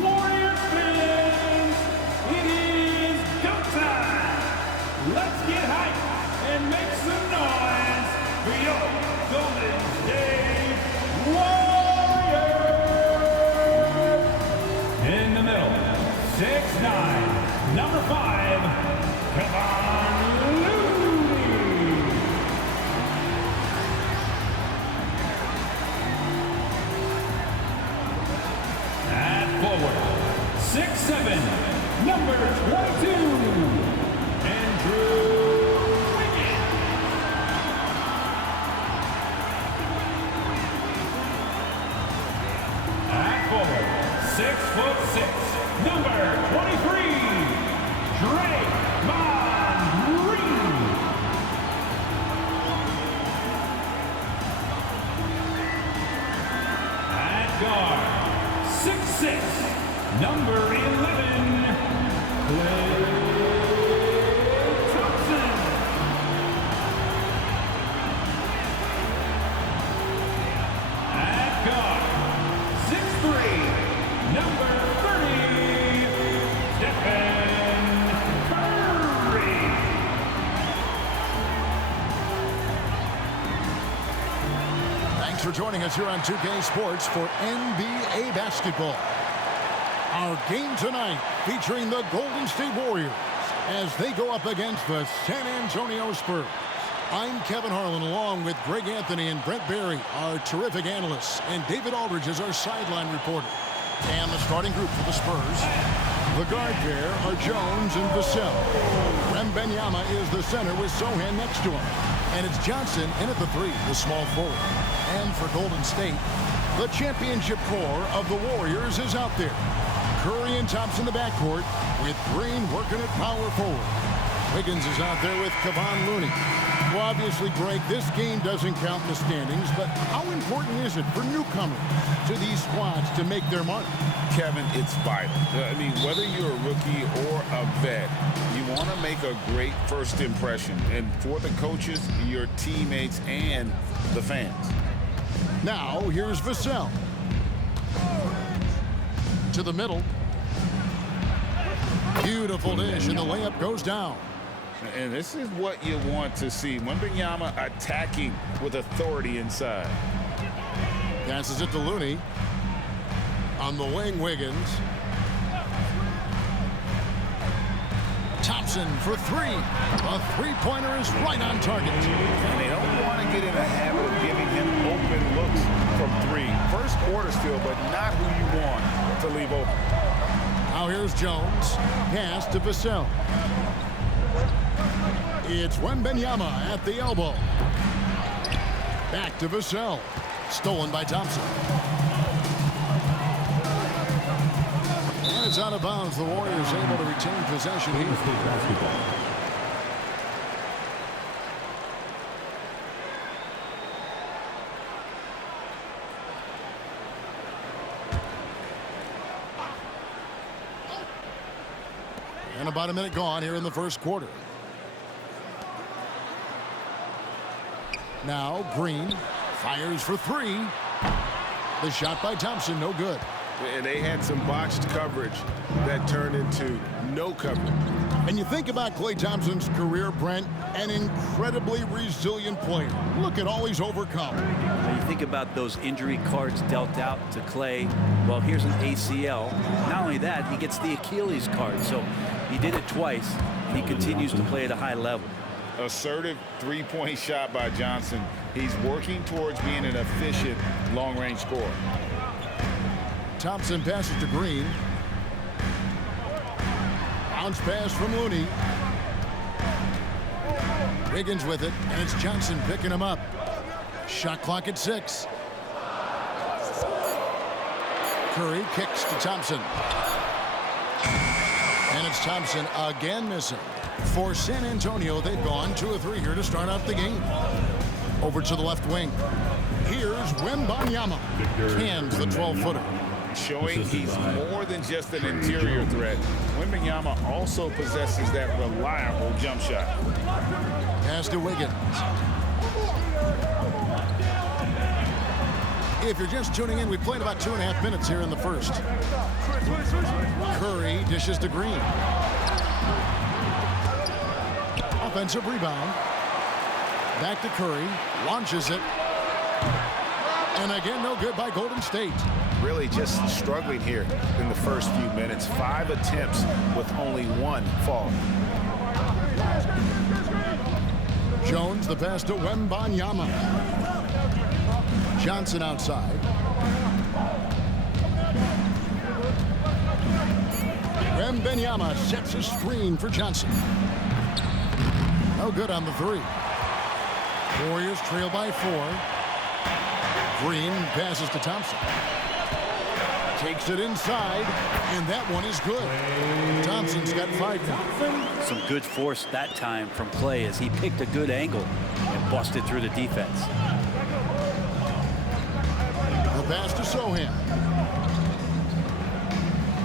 Warriors fans, it is go time. Let's get hyped and make some noise for your Golden State Warriors. In the middle, 6'9", number 5, Kevon Looney. At forward, 6'7", number 22, Andrew Wiggins. At forward, 6'6", number 23, Draymond Green. At guard, 6'6", number 11, Klay Thompson. At guard, 6'3", number 30, Steph Curry. Thanks for joining us here on 2K Sports for NBA basketball. Our game tonight featuring the Golden State Warriors as they go up against the San Antonio Spurs. I'm Kevin Harlan along with Greg Anthony and Brent Barry, our terrific analysts, and David Aldridge is our sideline reporter. And the starting group for the Spurs. The guard pair are Jones and Vassell. Wembanyama is the center with Sohan next to him. And it's Johnson in at the 3, the small forward. And for Golden State, the championship core of the Warriors is out there. Curry and Thompson in the backcourt with Green working at power forward. Wiggins is out there with Kevon Looney. Well, obviously, Greg, this game doesn't count in the standings, but how important is it for newcomers to these squads to make their mark? Kevin, it's vital. I mean, whether you're a rookie or a vet, you want to make a great first impression. And for the coaches, your teammates, and the fans. Now, here's Vassell. To the middle. Beautiful dish, and the layup goes down. And this is what you want to see. Wembanyama attacking with authority inside. Passes it to Looney. On the wing, Wiggins. Thompson for 3. A three-pointer is right on target. And they don't want to get in the habit of giving him open looks from 3. First quarter still, but not who you want to leave open. Now here's Jones. Pass to Vassell. It's Wembanyama at the elbow. Back to Vassell. Stolen by Thompson. And it's out of bounds. The Warriors able to retain possession here. Basketball. And about a minute gone here in the first quarter. Now Green fires for 3. The shot by Thompson, no good. And they had some botched coverage that turned into no coverage. And you think about Klay Thompson's career, Brent, an incredibly resilient player. Look at all he's overcome. When you think about those injury cards dealt out to Klay, well, here's an ACL. Not only that, he gets the Achilles card. So he did it twice, and he continues to play at a high level. Assertive three-point shot by Johnson. He's working towards being an efficient long-range scorer. Thompson passes to Green. Bounce pass from Looney. Wiggins with it, and it's Johnson picking him up. Shot clock at 6. Curry kicks to Thompson. And it's Thompson again missing. For San Antonio, they've gone 2 of 3 here to start out the game. Over to the left wing. Here's Wembanyama. Cans the 12-footer. Showing he's more than just an interior threat. Wembanyama also possesses that reliable jump shot. Pass to Wiggins. If you're just tuning in, we played about 2.5 minutes here in the first. Curry dishes to Green. Offensive rebound. Back to Curry. Launches it. And again, no good by Golden State. Really just struggling here in the first few minutes. 5 attempts with only 1 fall. Jones, the pass to Wembanyama. Johnson outside. Wembanyama sets a screen for Johnson. No good on the 3. Warriors trail by 4. Green passes to Thompson. Takes it inside, and that one is good. Thompson's got 5 points. Some good force that time from Clay as he picked a good angle and busted through the defense. The pass to Sohan.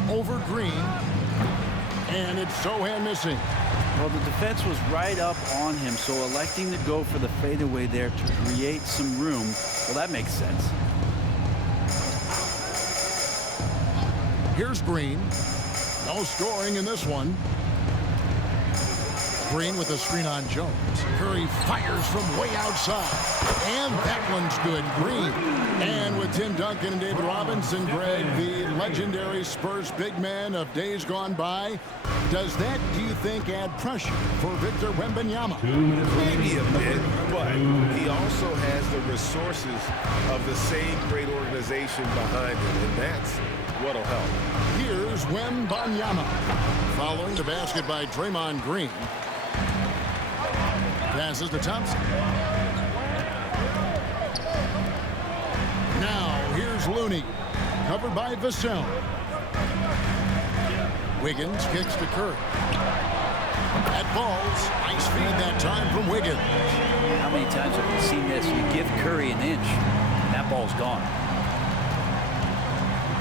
Over Green. And it's Sohan missing. Well, the defense was right up on him, so electing to go for the fadeaway there to create some room, well, that makes sense. Here's Green. No scoring in this one. Green with a screen on Jones. Curry fires from way outside. And that one's good. Green. And with Tim Duncan and David Robinson, Greg, the legendary Spurs big man of days gone by, does that, do you think, add pressure for Victor Wembanyama? Maybe a bit, but he also has the resources of the same great organization behind him, and that's what'll help. Here's Wembanyama. Following the basket by Draymond Green. Passes to Thompson. Now, here's Looney. Covered by Vassell. Wiggins kicks to Curry. That ball's nice feed that time from Wiggins. How many times have we seen this? You give Curry an inch, and that ball's gone.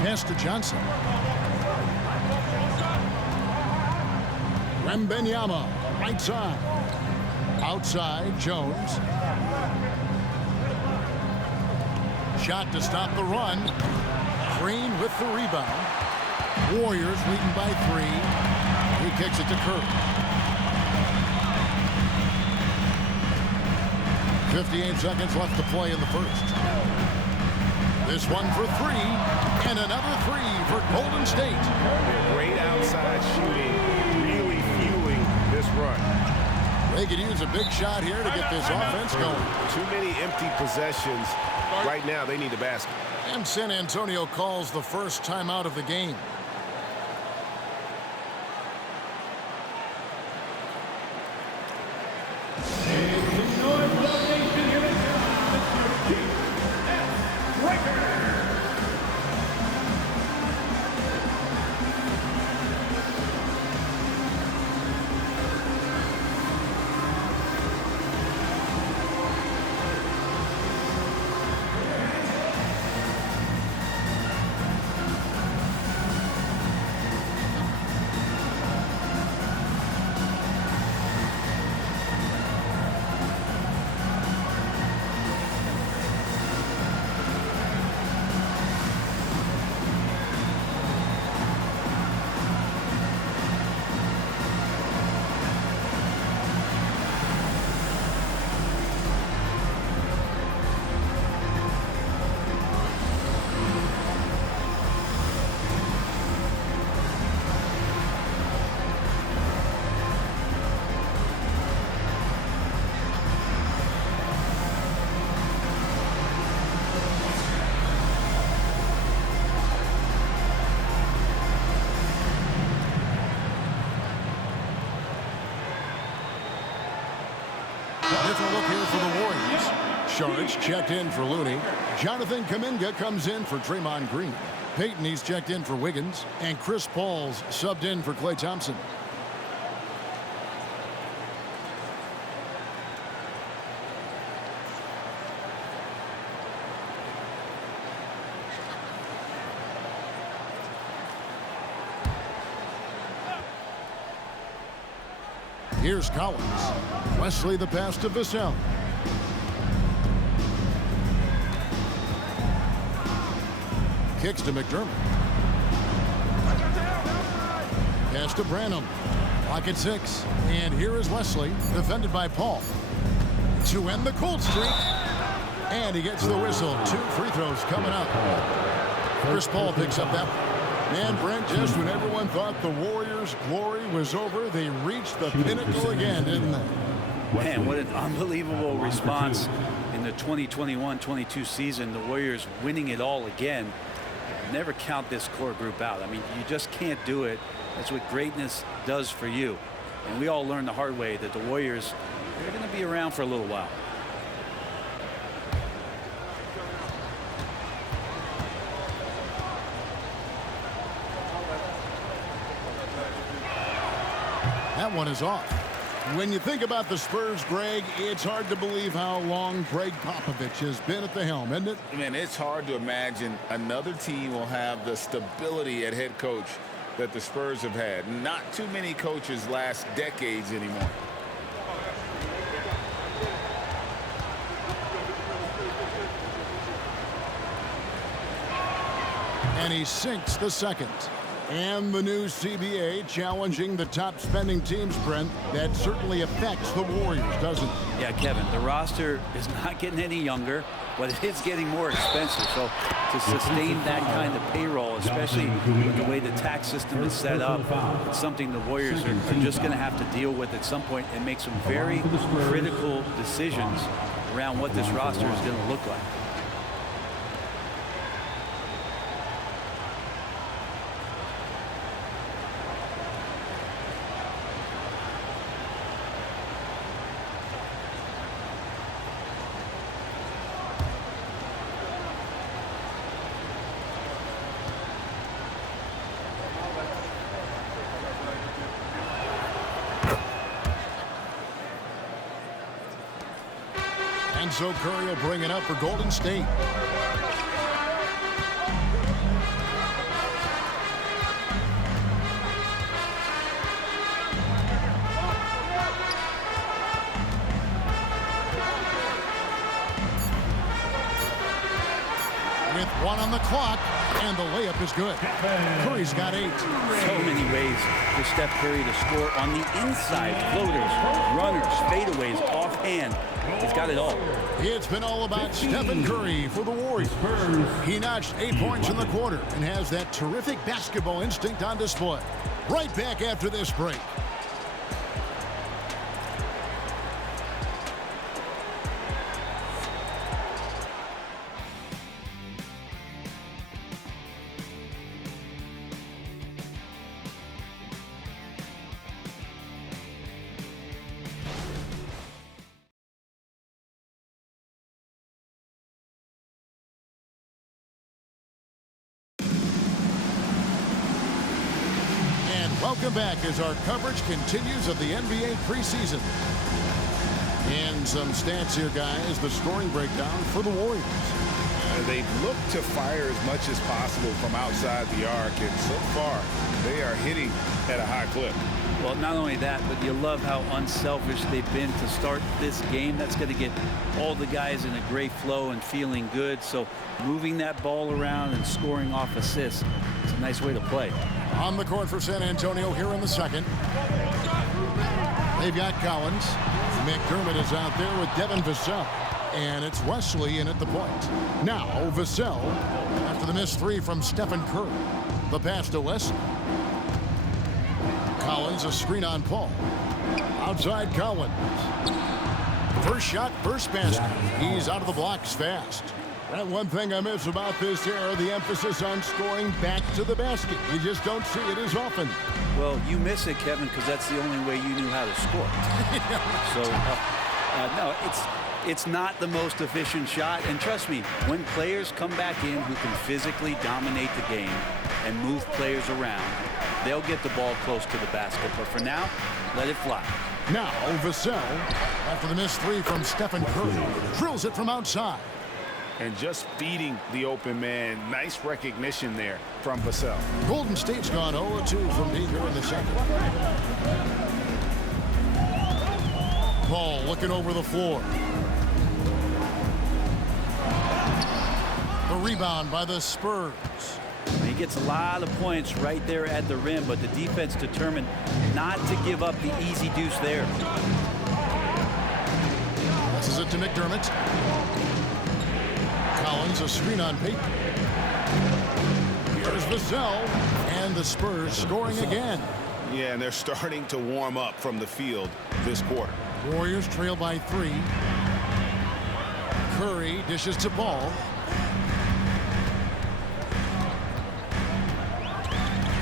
Pass to Johnson. Wembanyama, right side. Outside, Jones. Shot to stop the run. Green with the rebound. Warriors leading by 3. He kicks it to Curry. 58 seconds left to play in the first. This one for 3, and another 3 for Golden State. Great outside shooting, really fueling this run. They could use a big shot here to get this offense going. Too many empty possessions. Right now, they need a basket. And San Antonio calls the first timeout of the game. Different look here for the Warriors. Shards checked in for Looney. Jonathan Kuminga comes in for Draymond Green. Peyton, he's checked in for Wiggins. And Chris Paul's subbed in for Klay Thompson. Here's Collins. Wesley the pass to Vassell. Kicks to McDermott. Pass to Branham. Clock at 6. And here is Wesley, defended by Paul. To end the cold streak. And he gets the whistle. 2 free throws coming up. Chris Paul picks up that one. And Brent, just when everyone thought the Warriors' glory was over, they reached the pinnacle again, didn't they? Man, what an unbelievable response in the 2021-22 season. The Warriors winning it all again. Never count this core group out. I mean, you just can't do it. That's what greatness does for you. And we all learned the hard way that the Warriors, they're going to be around for a little while. That one is off. When you think about the Spurs, Greg, it's hard to believe how long Greg Popovich has been at the helm, isn't it? Man, it's hard to imagine another team will have the stability at head coach that the Spurs have had. Not too many coaches last decades anymore. And he sinks the second. And the new CBA challenging the top spending teams, Brent. That certainly affects the Warriors, doesn't it? Yeah, Kevin, the roster is not getting any younger, but it is getting more expensive. So to sustain that kind of payroll, especially with the way the tax system is set up, it's something the Warriors are just going to have to deal with at some point and make some very critical decisions around what this roster is going to look like. And so Curry will bring it up for Golden State. With 1 on the clock, and the layup is good. Curry's got 8. So many ways for Steph Curry to score on the inside. Floaters, runners, fadeaways, offhand. He's got it all. It's been all about Stephen Curry for the Warriors. He notched 8 points in the quarter and has that terrific basketball instinct on display. Right back after this break. Welcome back as our coverage continues of the NBA preseason. And some stats here, guys. The scoring breakdown for the Warriors. They look to fire as much as possible from outside the arc, and so far they are hitting at a high clip. Well, not only that, but you love how unselfish they've been to start this game. That's going to get all the guys in a great flow and feeling good. So moving that ball around and scoring off assists, it's a nice way to play. On the court for San Antonio here in the second. They've got Collins. McDermott is out there with Devin Vassell. And it's Wesley in at the point. Now Vassell after the missed 3 from Stephen Curry. The pass to Wesley. Collins, a screen on Paul. Outside Collins. First shot, first basket. He's out of the blocks fast. That one thing I miss about this era, the emphasis on scoring back to the basket. You just don't see it as often. Well, you miss it, Kevin, because that's the only way you knew how to score. So, no, it's not the most efficient shot. And trust me, when players come back in who can physically dominate the game and move players around, they'll get the ball close to the basket. But for now, let it fly. Now, Vassell, after the missed 3 from Stephen Curry, drills it from outside. And just feeding the open man. Nice recognition there from Vassell. Golden State's gone 0-2 from deep here in the second. Paul looking over the floor. The rebound by the Spurs. He gets a lot of points right there at the rim, but the defense determined not to give up the easy deuce there. Passes it to McDermott. Collins, a screen on Payton. Here's Vassell, and the Spurs scoring again. Yeah, and they're starting to warm up from the field this quarter. Warriors trail by 3. Curry dishes to Ball.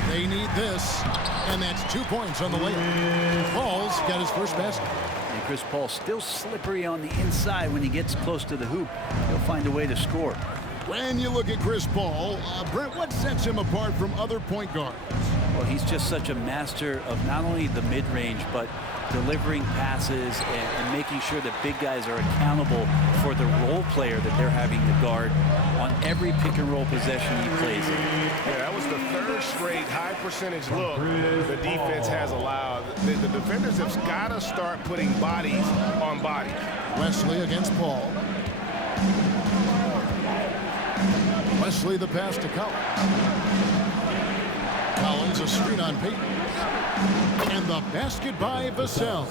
They need this, and that's 2 points on the layup. Paul's got his first basket. And Chris Paul still slippery on the inside when he gets close to the hoop. He'll find a way to score. When you look at Chris Paul, Brent, what sets him apart from other point guards? Well, he's just such a master of not only the mid-range, but delivering passes and making sure that big guys are accountable for the role player that they're having to guard on every pick-and-roll possession he plays in. Yeah, that was the third straight high-percentage look the defense has allowed. The defenders have got to start putting bodies on bodies. Wesley against Paul. Wesley the pass to Collins. Collins a screen on Payton. And the basket by Vassell.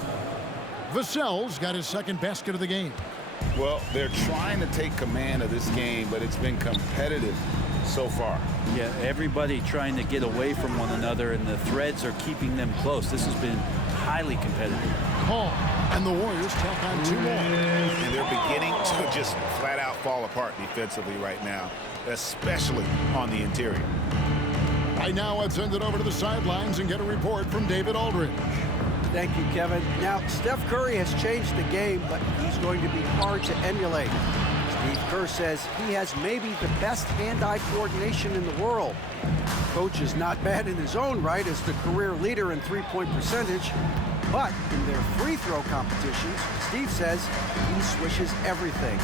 Vassell's got his second basket of the game. Well, they're trying to take command of this game, but it's been competitive so far. Yeah, everybody trying to get away from one another, and the threads are keeping them close. This has been highly competitive. Paul and the Warriors tack on 2 more. And they're beginning to just flat out fall apart defensively right now, especially on the interior. Right now, let's send it over to the sidelines and get a report from David Aldridge. Thank you, Kevin. Now, Steph Curry has changed the game, but he's going to be hard to emulate. Steve Kerr says he has maybe the best hand-eye coordination in the world. Coach is not bad in his own right as the career leader in three-point percentage, but in their free throw competitions, Steve says he swishes everything.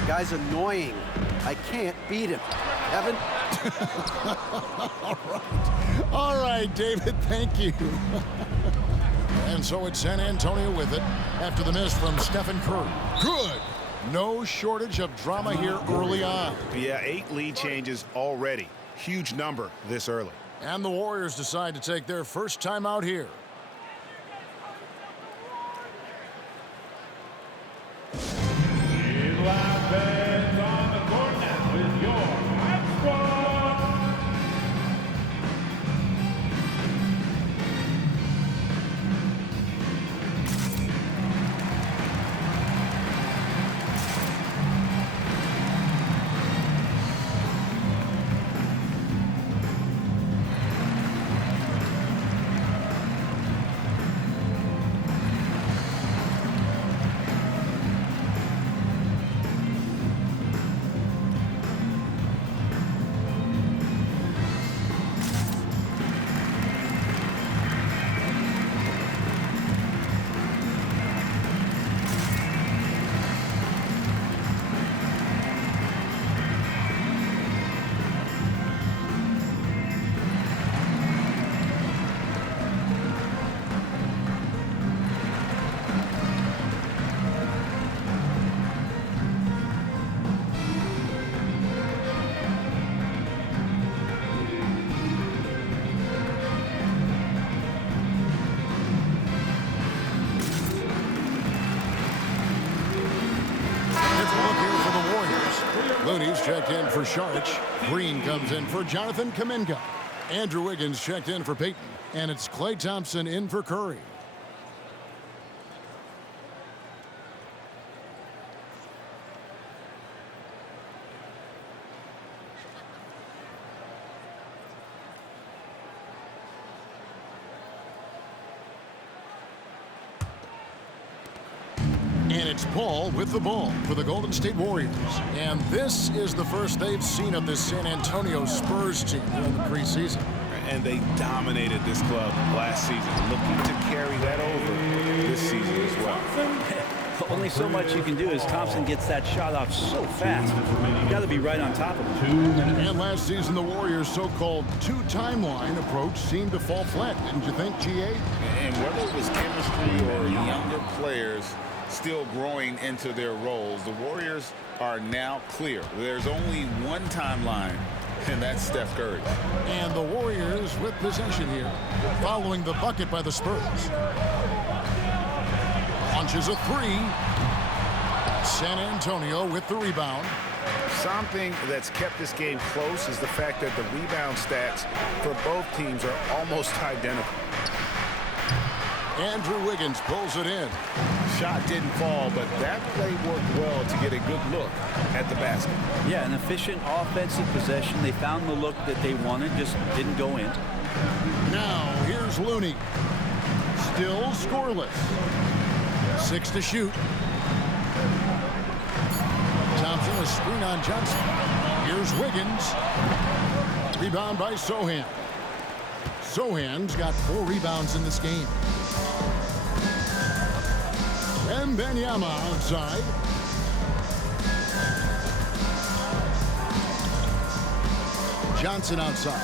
The guy's annoying. I can't beat him. Evan? All right, David, thank you. And so it's San Antonio with it after the miss from Stephen Curry. Good. No shortage of drama here early on. Yeah, 8 lead changes already. Huge number this early. And the Warriors decide to take their first time out here. Live fans on the court now with your hot squad. Looney's checked in for Sharch. Green comes in for Jonathan Kuminga. Andrew Wiggins checked in for Payton. And it's Klay Thompson in for Curry. And it's Paul with the ball for the Golden State Warriors. And this is the first they've seen of this San Antonio Spurs team in the preseason. And they dominated this club last season, looking to carry that over this season as well. Only so much you can do as Thompson gets that shot off so fast. You got to be right on top of him. And last season, the Warriors' so-called two-timeline approach seemed to fall flat, didn't you think, GA? And whether it was chemistry or younger players still growing into their roles, the Warriors are now clear. There's only one timeline, and that's Steph Curry. And the Warriors with possession here, following the bucket by the Spurs. Launches a three. San Antonio with the rebound. Something that's kept this game close is the fact that the rebound stats for both teams are almost identical. Andrew Wiggins pulls it in. Shot didn't fall, but that play worked well to get a good look at the basket. Yeah, an efficient offensive possession. They found the look that they wanted, just didn't go in. Now, here's Looney. Still scoreless. 6 to shoot. Thompson, a screen on Johnson. Here's Wiggins. Rebound by Sohan. Sohan's got 4 rebounds in this game. Wembanyama outside. Johnson outside.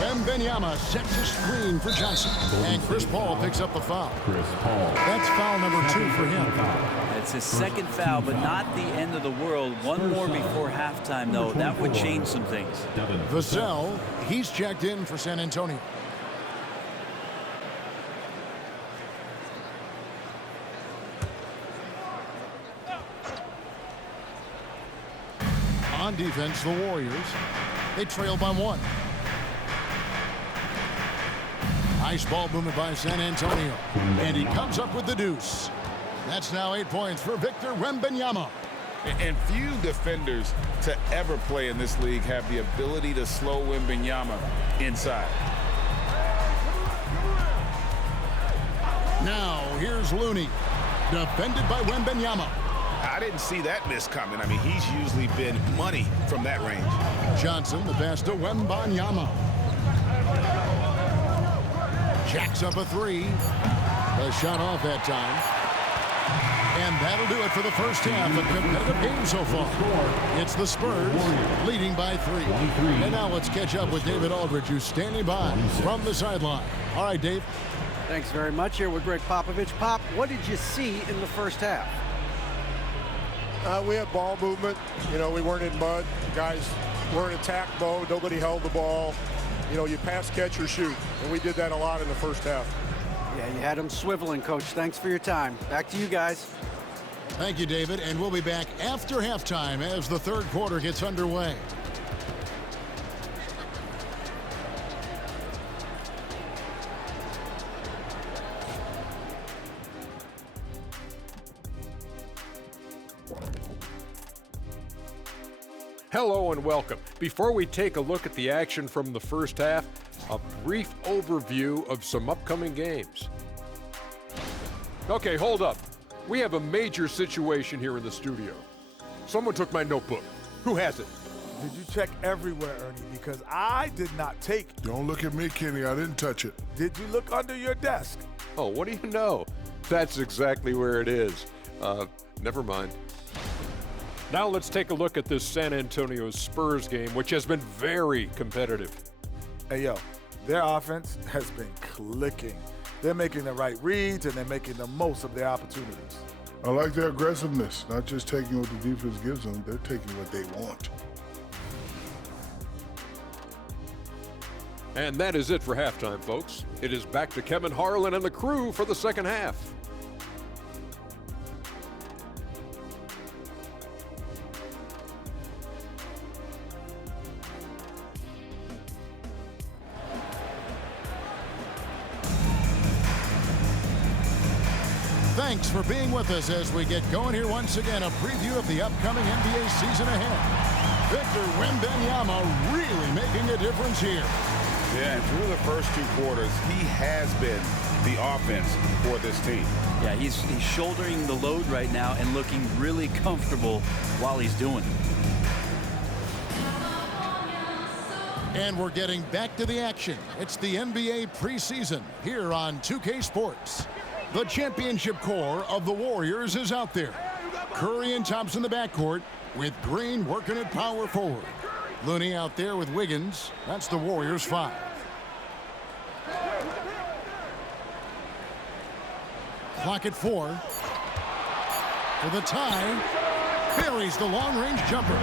Wembanyama sets a screen for Johnson. And Chris Paul picks up the foul. That's foul number 2 for him. It's his second foul, but not the end of the world. One more before halftime, though. That would change some things. Vassell, he's checked in for San Antonio. On defense, the Warriors. They trail by 1. Nice ball movement by San Antonio. And he comes up with the deuce. That's now 8 points for Victor Wembanyama. And few defenders to ever play in this league have the ability to slow Wembanyama inside. Now, here's Looney. Defended by Wembanyama. I didn't see that miss coming. I mean, he's usually been money from that range. Johnson, the pass to Wembanyama. Jacks up a 3. A shot off that time. And that'll do it for the first half. A competitive game so far. It's the Spurs leading by 3. And now let's catch up with David Aldridge, who's standing by from the sideline. All right, Dave. Thanks very much. Here with Greg Popovich. Pop, what did you see in the first half? We had ball movement. You know, we weren't in mud. The guys were in attack mode. Nobody held the ball. You know, you pass, catch, or shoot. And we did that a lot in the first half. Yeah, you had them swiveling, Coach. Thanks for your time. Back to you guys. Thank you, David. And we'll be back after halftime as the third quarter gets underway. Hello and welcome. Before we take a look at the action from the first half, a brief overview of some upcoming games. Okay, hold up. We have a major situation here in the studio. Someone took my notebook. Who has it? Did you check everywhere, Ernie? Because I did not take. Don't look at me, Kenny. I didn't touch it. Did you look under your desk? Oh, what do you know? That's exactly where it is. Never mind. Now let's take a look at this San Antonio Spurs game, which has been very competitive. Hey, yo, their offense has been clicking. They're making the right reads, and they're making the most of their opportunities. I like their aggressiveness, not just taking what the defense gives them. They're taking what they want. And that is it for halftime, folks. It is back to Kevin Harlan and the crew for the second half. Thanks for being with us as we get going here once again. A preview of the upcoming NBA season ahead. Victor Wembanyama really making a difference here. Yeah, through the first 2 quarters, he has been the offense for this team. Yeah, he's shouldering the load right now and looking really comfortable while he's doing it. And we're getting back to the action. It's the NBA preseason here on 2K Sports. The championship core of the Warriors is out there. Curry and Thompson in the backcourt with Green working at power forward. Looney out there with Wiggins. That's the Warriors' 5. Clock at 4. for the tie. Buries the long-range jumper.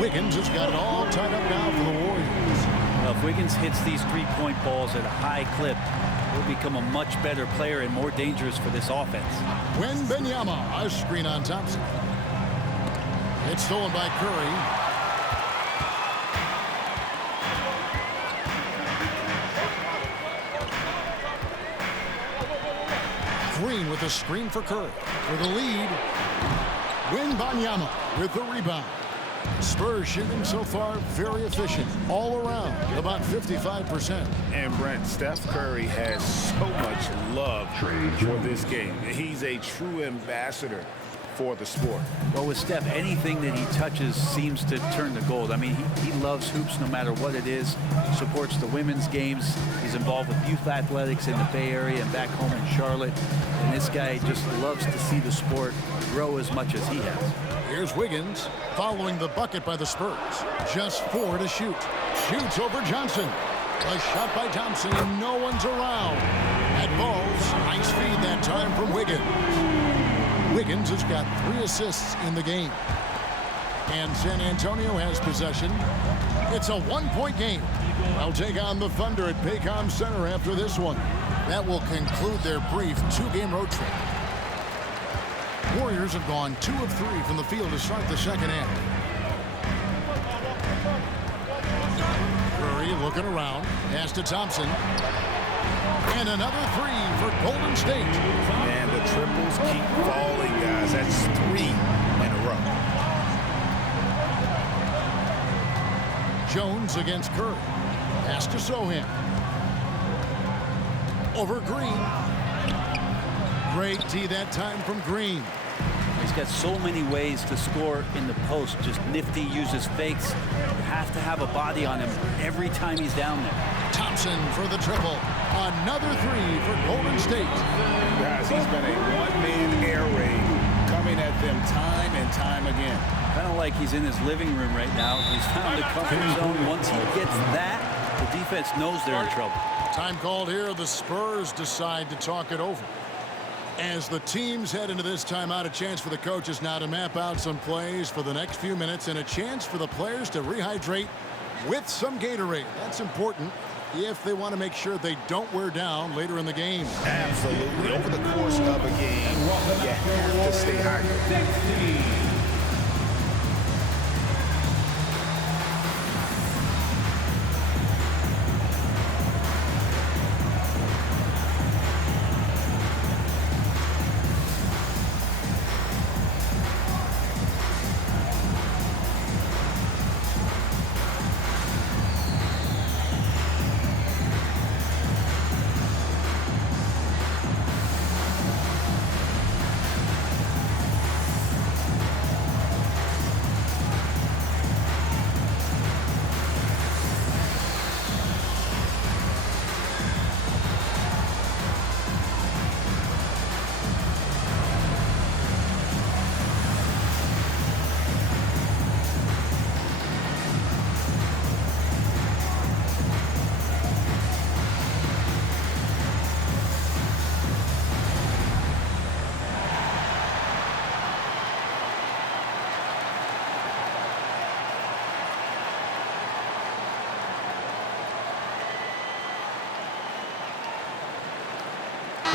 Wiggins has got it all tied up now for the Warriors. Well, if Wiggins hits these three-point balls at a high clip, he'll become a much better player and more dangerous for this offense. Wembanyma, a screen on Thompson. It's stolen by Curry. Green with a screen for Curry. For the lead, Wembanyama with the rebound. Spurs shooting so far very efficient all around, about 55%. And Brent, Steph Curry has so much love for this game. He's a true ambassador for the sport. Well, with Steph, anything that he touches seems to turn to gold. I mean, he loves hoops no matter what it is, supports the women's games. He's involved with youth athletics in the Bay Area and back home in Charlotte. And this guy just loves to see the sport grow as much as he has. Here's Wiggins following the bucket by the Spurs. Just 4 to shoot. Shoots over Johnson. A shot by Thompson and no one's around. At balls, nice feed that time from Wiggins. Wiggins has got 3 assists in the game. And San Antonio has possession. It's a 1-point game. They'll take on the Thunder at Paycom Center after this one. That will conclude their brief 2-game road trip. Warriors have gone 2 of 3 from the field to start the second half. Curry looking around. Pass to Thompson. And another 3 for Golden State. And the triples keep falling, guys. That's 3 in a row. Jones against Curry. Pass to Sohan. Over Green. Great D that time from Green. He's got so many ways to score in the post. Just nifty, uses fakes. You have to have a body on him every time he's down there. Thompson for the triple. Another 3 for Golden State. Guys, he's been a one-man air raid coming at them time and time again. Kind of like he's in his living room right now. He's found the comfort zone. Once he gets that, the defense knows they're in trouble. Time called here. The Spurs decide to talk it over. As the teams head into this timeout, a chance for the coaches now to map out some plays for the next few minutes and a chance for the players to rehydrate with some Gatorade. That's important if they want to make sure they don't wear down later in the game. Absolutely. Over the course of a game, you have to stay hydrated.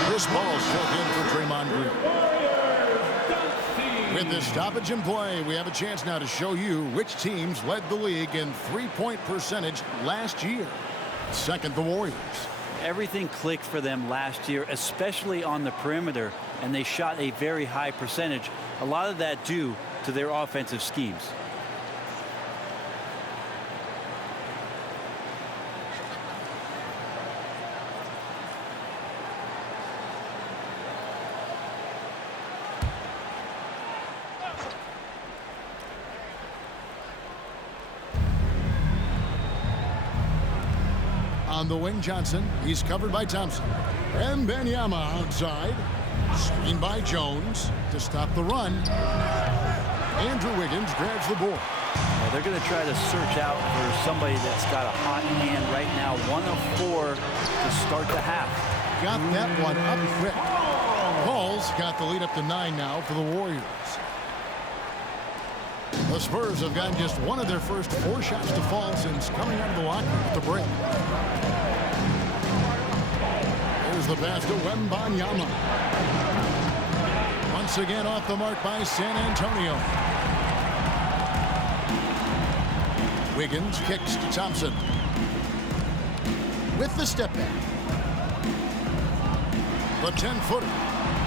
This ball struck in for Draymond Green. With the stoppage in play, we have a chance now to show you which teams led the league in three-point percentage last year. Second, the Warriors. Everything clicked for them last year, especially on the perimeter, and they shot a very high percentage. A lot of that due to their offensive schemes. On the wing, Johnson. He's covered by Thompson. Wembanyama outside. Screened by Jones to stop the run. Andrew Wiggins grabs the board. Well, they're going to try to search out for somebody that's got a hot hand right now. 1 of 4 to start the half. Got that one up quick. Paul's got the lead up to 9 now for the Warriors. The Spurs have gotten just one of their first 4 shots to fall since coming out of the locker room at the break. Here's the pass to Wembanyama. Once again off the mark by San Antonio. Wiggins kicks to Thompson. With the step back. The 10-footer.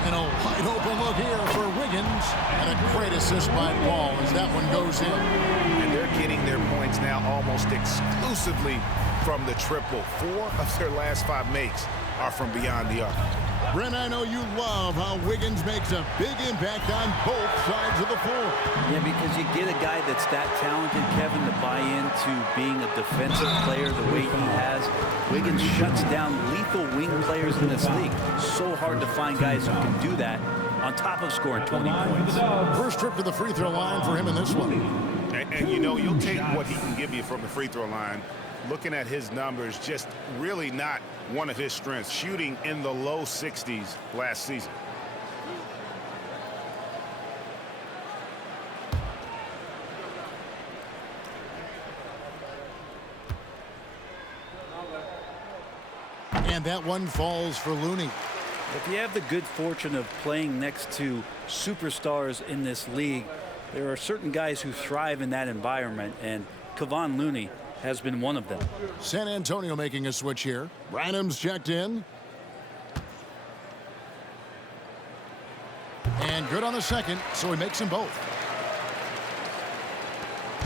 And a wide open look here for Wiggins. And a great assist by Paul as that one goes in. And they're getting their points now almost exclusively from the triple. 4 of their last 5 makes are from beyond the arc. Brent, I know you love how Wiggins makes a big impact on both sides of the floor. Yeah, because you get a guy that's that talented, Kevin, to buy into being a defensive player the way he has. Wiggins shuts down lethal wing players in this league. So hard to find guys who can do that on top of scoring 20 points. First trip to the free throw line for him in this one. And you know, you'll take what he can give you from the free throw line. Looking at his numbers, just really not one of his strengths, shooting in the low 60s last season. And that one falls for Looney. If you have the good fortune of playing next to superstars in this league, there are certain guys who thrive in that environment, and Kevon Looney has been one of them. San Antonio making a switch here. Branham's checked in. And good on the second, so he makes them both.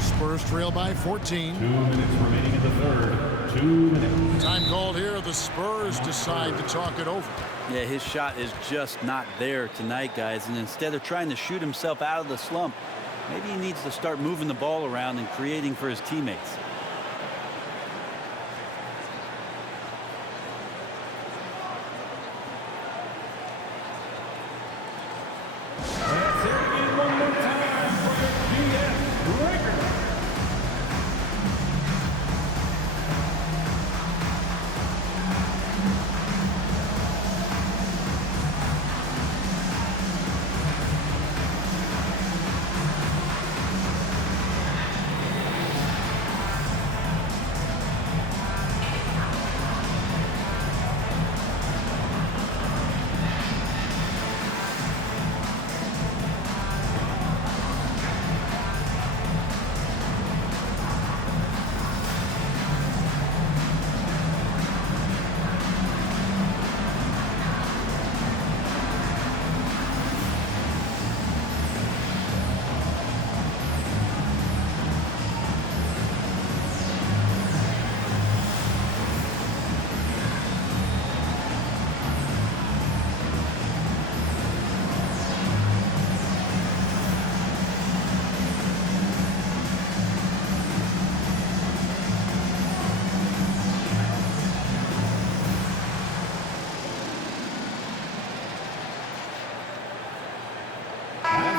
Spurs trail by 14. 2 minutes remaining in the third. 2 minutes. Time called here. The Spurs decide to talk it over. Yeah, his shot is just not there tonight, guys. And instead of trying to shoot himself out of the slump, maybe he needs to start moving the ball around and creating for his teammates. Let's hear it again one more time for the PS record.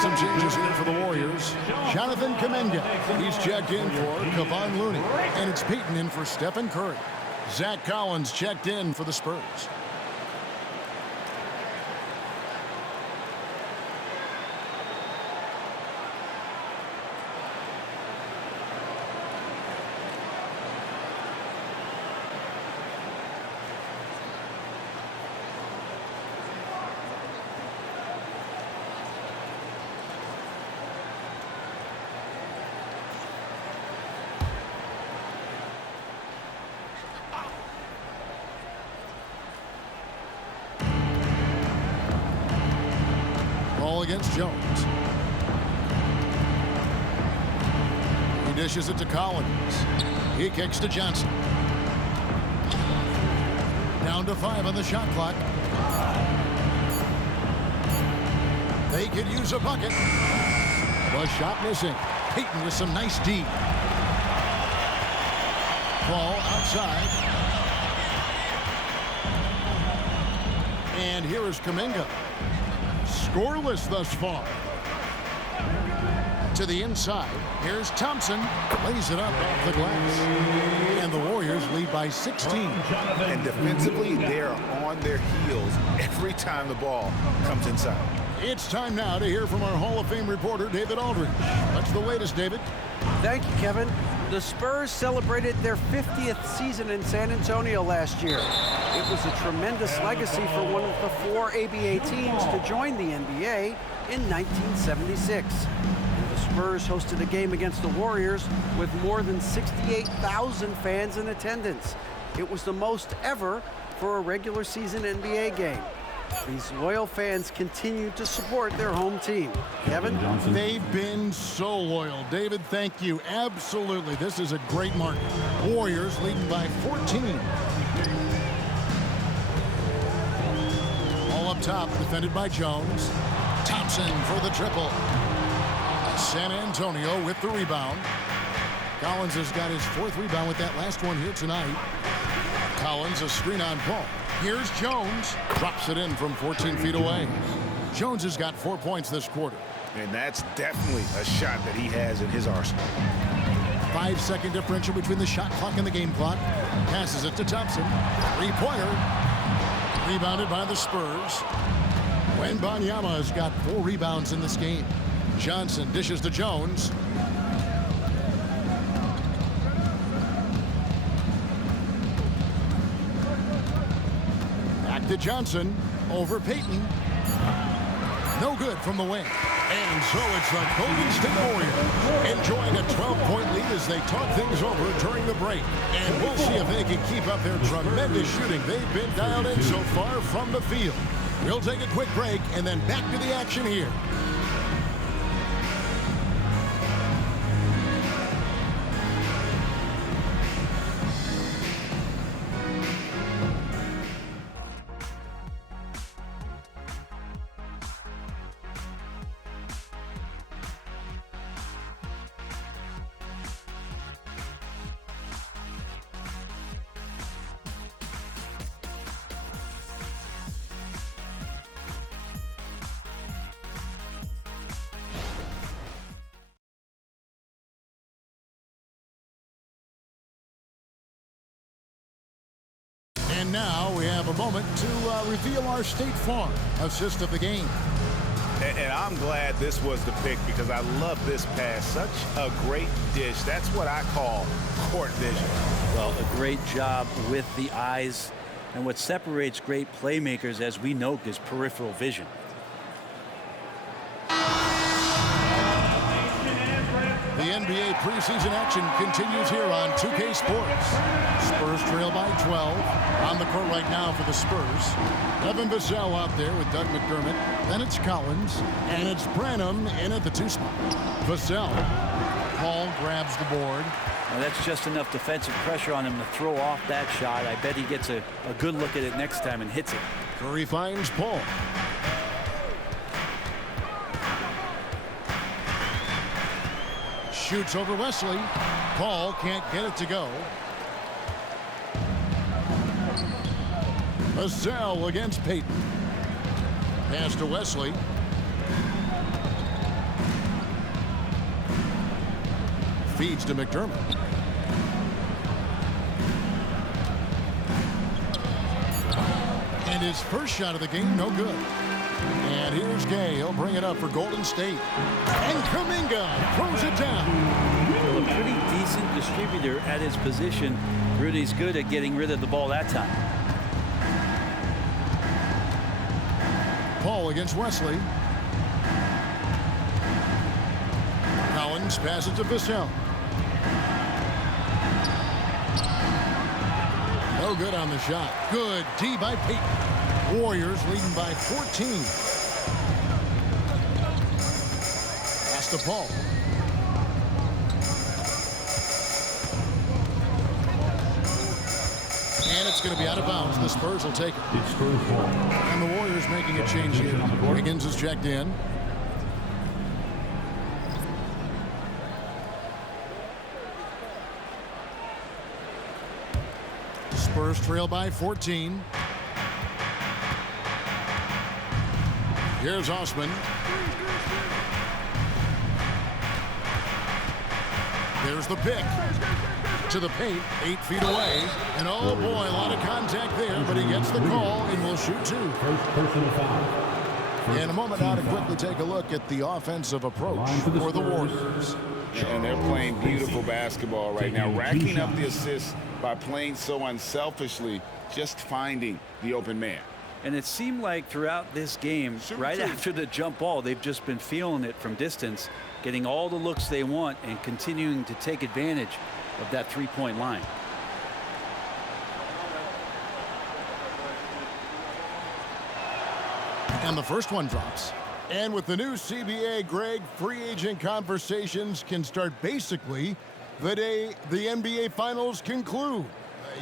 Some changes here for the Warriors. Jonathan Kuminga. He's checked in for Kevon Looney. And it's Peyton in for Stephen Curry. Zach Collins checked in for the Spurs. Against Jones. He dishes it to Collins. He kicks to Johnson. Down to 5 on the shot clock. They could use a bucket. The shot missing. Peyton with some nice D. Ball outside. And here is Kuminga. Scoreless thus far. To the inside. Here's Thompson. Lays it up off the glass. And the Warriors lead by 16. And defensively, they're on their heels every time the ball comes inside. It's time now to hear from our Hall of Fame reporter, David Aldridge. What's the latest, David? Thank you, Kevin. The Spurs celebrated their 50th season in San Antonio last year. It was a tremendous legacy for one of the 4 ABA teams to join the NBA in 1976. And the Spurs hosted a game against the Warriors with more than 68,000 fans in attendance. It was the most ever for a regular season NBA game. These loyal fans continue to support their home team. Kevin? They've been so loyal. David, thank you. Absolutely. This is a great mark. Warriors leading by 14. All up top, defended by Jones. Thompson for the triple. San Antonio with the rebound. Collins has got his 4th rebound with that last one here tonight. Collins, a screen on Paul. Here's Jones. Drops it in from 14 feet away. Jones has got 4 points this quarter. And that's definitely a shot that he has in his arsenal. 5-second differential between the shot clock and the game clock. Passes it to Thompson. 3-pointer. Rebounded by the Spurs. Wembanyama has got 4 rebounds in this game. Johnson dishes to Jones. To Johnson over Payton. No good from the wing. And so it's the Golden State Warriors enjoying a 12-point lead as they talk things over during the break. And we'll see if they can keep up their tremendous shooting they've been dialed in so far from the field. We'll take a quick break and then back to the action here. And now we have a moment to reveal our State Farm assist of the game. And I'm glad this was the pick because I love this pass. Such a great dish. That's what I call court vision. Well, a great job with the eyes. And what separates great playmakers, as we know, is peripheral vision. The NBA preseason action continues here on 2K Sports. Spurs trail by 12. On the court right now for the Spurs. Evan Vassell out there with Doug McDermott. Then it's Collins. And it's Branham in at the 2 spot. Vassell. Paul grabs the board. Now that's just enough defensive pressure on him to throw off that shot. I bet he gets a good look at it next time and hits it. Curry finds Paul. Shoots over Wesley. Paul can't get it to go. Vassell against Payton. Pass to Wesley. Feeds to McDermott. And his first shot of the game, no good. And here's Gay. He'll bring it up for Golden State. And Kuminga throws it down. Well, a pretty decent distributor at his position. Rudy's good at getting rid of the ball that time. Paul against Wesley. Collins passes to Vassell. No good on the shot. Good D by Payton. Warriors leading by 14. Pass to Paul. And it's going to be out of bounds. The Spurs will take it. And the Warriors making a change here. Higgins is checked in. Spurs trail by 14. Here's Osman. There's the pick. to the paint, 8 feet away. And oh boy, a lot of contact there, but he gets the call and will shoot 2. First personal foul. In a moment now to quickly take a look at the offensive approach for the Warriors. And they're playing beautiful basketball right now, racking up the assists by playing so unselfishly, just finding the open man. And it seemed like throughout this game, right after the jump ball, they've just been feeling it from distance, getting all the looks they want and continuing to take advantage of that three-point line. And the first one drops. And with the new CBA, Greg, free agent conversations can start basically the day the NBA Finals conclude.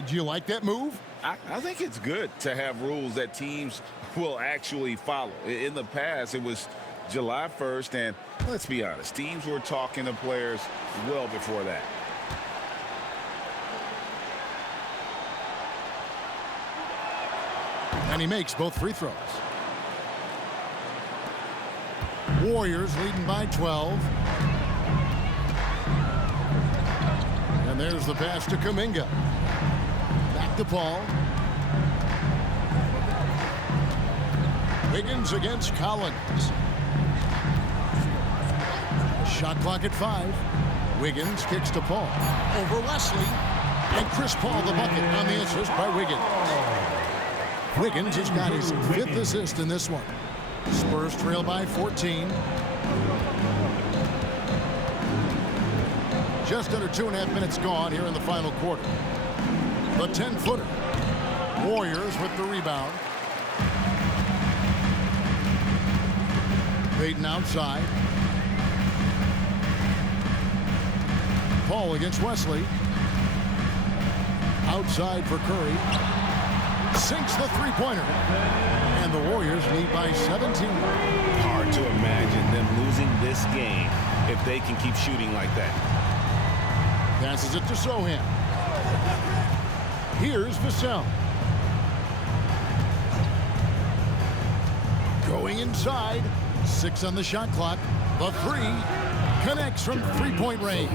Do you like that move? I think it's good to have rules that teams will actually follow. In the past, it was July 1st, and let's be honest, teams were talking to players well before that. And he makes both free throws. Warriors leading by 12. And there's the pass to Kuminga. Back to Paul. Wiggins against Collins. Shot clock at 5. Wiggins kicks to Paul. Over Wesley. And Chris Paul the bucket on the assist by Wiggins. Wiggins has got his 5th assist in this one. Spurs trail by 14. Just under 2.5 minutes gone here in the final quarter. The 10-footer. Warriors with the rebound. Payton outside. Paul against Wesley. Outside for Curry. Sinks the three-pointer. And the Warriors lead by 17. Hard to imagine them losing this game if they can keep shooting like that. Passes it to Sohan. Here's Vassell. Going inside. 6 on the shot clock. The 3 connects from three-point range.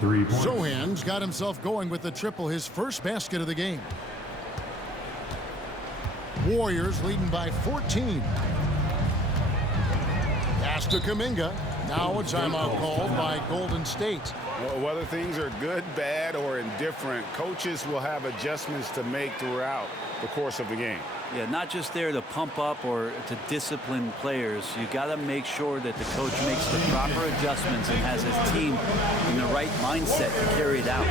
3 points. Sohan's got himself going with the triple, his first basket of the game. Warriors leading by 14. Pass to Kuminga. Now a timeout called by Golden State. Well, whether things are good, bad, or indifferent, coaches will have adjustments to make throughout the course of the game. Yeah, not just there to pump up or to discipline players. You got to make sure that the coach makes the proper adjustments and has his team in the right mindset to carry it out.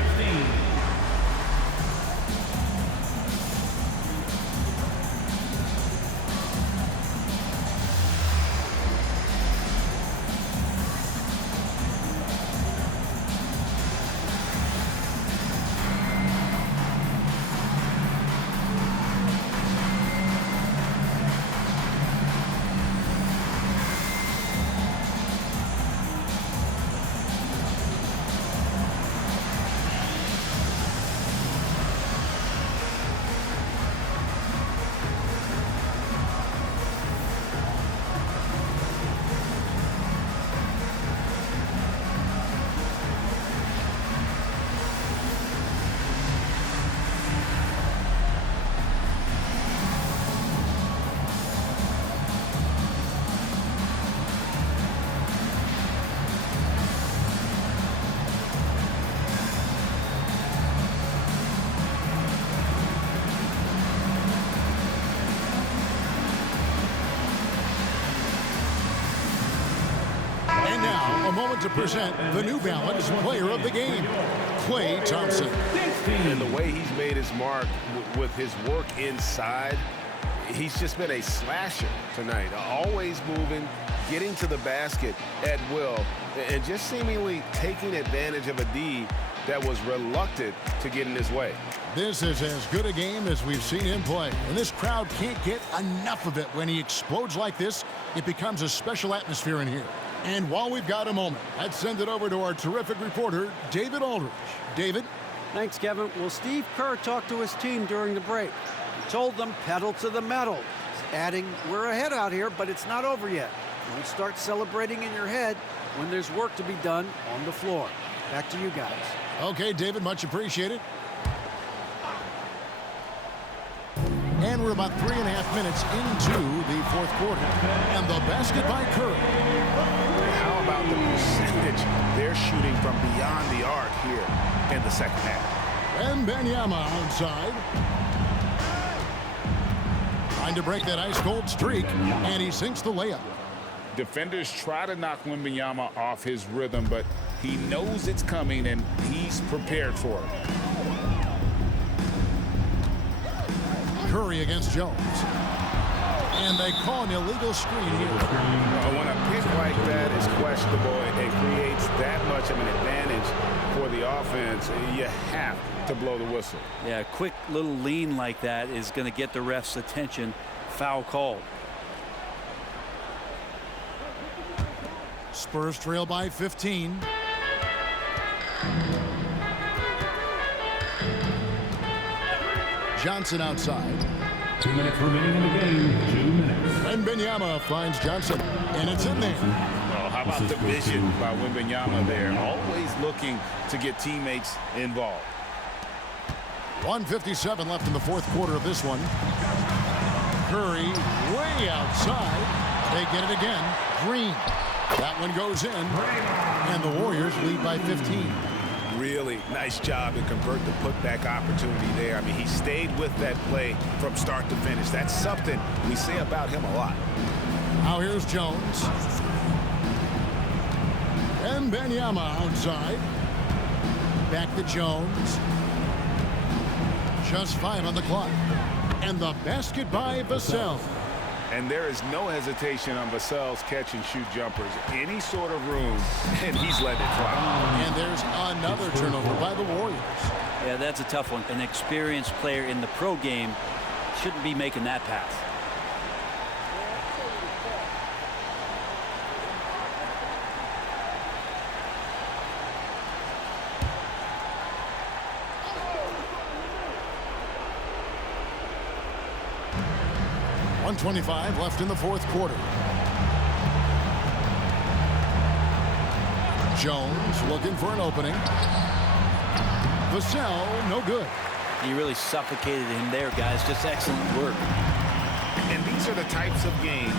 A moment to present the New Balance player of the game, Klay Thompson. And the way he's made his mark with his work inside, he's just been a slasher tonight. Always moving, getting to the basket at will, and just seemingly taking advantage of a D that was reluctant to get in his way. This is as good a game as we've seen him play, and this crowd can't get enough of it. When he explodes like this, it becomes a special atmosphere in here. And while we've got a moment, let's send it over to our terrific reporter, David Aldridge. David? Thanks, Kevin. Well, Steve Kerr talked to his team during the break. He told them pedal to the metal, adding, we're ahead out here, but it's not over yet. Don't start celebrating in your head when there's work to be done on the floor. Back to you guys. Okay, David, much appreciated. And we're about 3.5 minutes into the fourth quarter. And the basket by Curry. How about the percentage they're shooting from beyond the arc here in the second half? Wembanyma outside. Trying to break that ice-cold streak, and he sinks the layup. Defenders try to knock Wembanyama off his rhythm, but he knows it's coming, and he's prepared for it. Curry against Jones. And they call an illegal screen here. When a pick like that is questionable, it creates that much of an advantage for the offense. You have to blow the whistle. Yeah, a quick little lean like that is going to get the ref's attention. Foul called. Spurs trail by 15. Johnson outside. 2 minutes remaining in the game. 2 minutes. Wembanyama finds Johnson, and it's in there. Well, how about the vision by Wembanyama there? Always looking to get teammates involved. 1:57 left in the fourth quarter of this one. Curry way outside. They get it again. Green. That one goes in. And the Warriors lead by 15. Really nice job to convert the putback opportunity there. I mean, he stayed with that play from start to finish. That's something we say about him a lot. Now here's Jones. And Wembanyama outside. Back to Jones. Just 5 on the clock. And the basket by Vassell. And there is no hesitation on Vassell's catch-and-shoot jumpers. Any sort of room, and he's letting it fly. And there's another turnover by the Warriors. Yeah, that's a tough one. An experienced player in the pro game shouldn't be making that pass. .125 left in the fourth quarter. Jones looking for an opening. Vassell, no good. He really suffocated him there, guys. Just excellent work. And these are the types of games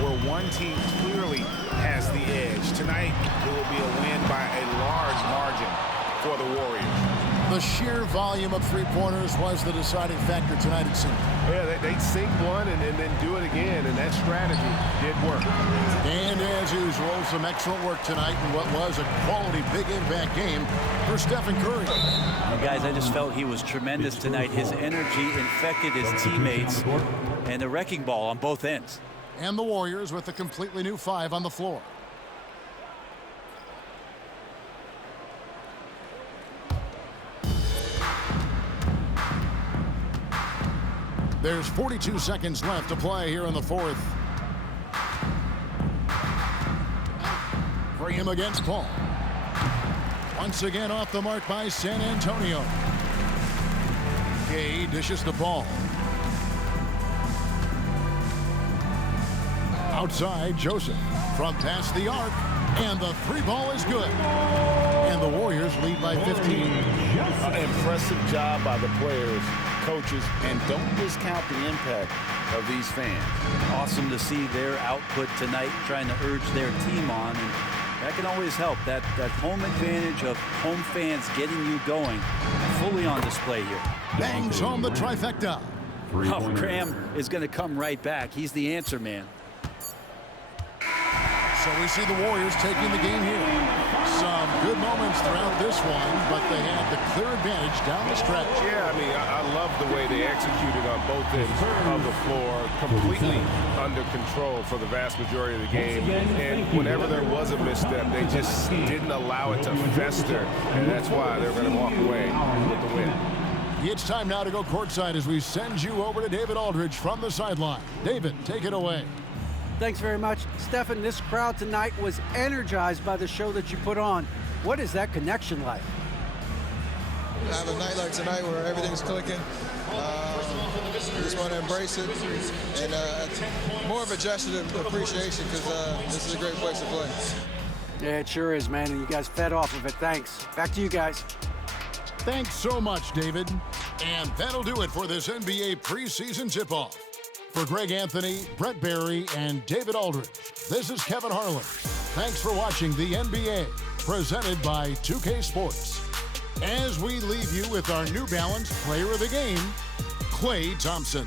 where one team clearly has the edge. Tonight, it will be a win by a large margin for the Warriors. The sheer volume of three-pointers was the deciding factor tonight, it seemed. Yeah, they'd sink one and then do it again, and that strategy did work. And as usual, some excellent work tonight in what was a quality big impact game for Steph and Curry. And guys, I just felt he was tremendous tonight. His energy infected his teammates, and a wrecking ball on both ends. And the Warriors with a completely new 5 on the floor. There's 42 seconds left to play here in the fourth. Graham against Paul. Once again off the mark by San Antonio. Gay dishes the ball. Outside, Joseph from past the arc. And the three ball is good. And the Warriors lead by 15. Impressive job by the players, coaches, and don't discount the impact of these fans. Awesome to see their output tonight, trying to urge their team on, and that can always help. That home advantage of home fans getting you going, fully on display here. Bangs home the trifecta. Oh, Graham is going to come right back. He's the answer man. So we see the Warriors taking the game here. Some good moments throughout this one, but they had the clear advantage down the stretch. Yeah, I mean, I love the way they executed on both ends of the floor, completely under control for the vast majority of the game. And whenever there was a misstep, they just didn't allow it to fester, and that's why they're going to walk away with the win. It's time now to go courtside as we send you over to David Aldridge from the sideline. David, take it away. Thanks very much. Stephen, this crowd tonight was energized by the show that you put on. What is that connection like? Have a night like tonight where everything's clicking. Just want to embrace it. And more of a gesture of appreciation because this is a great place to play. Yeah, it sure is, man. And you guys fed off of it. Thanks. Back to you guys. Thanks so much, David. And that'll do it for this NBA preseason tip-off. For Greg Anthony, Brett Barry, and David Aldridge, this is Kevin Harlan. Thanks for watching the NBA, presented by 2K Sports. As we leave you with our New Balance Player of the Game, Klay Thompson.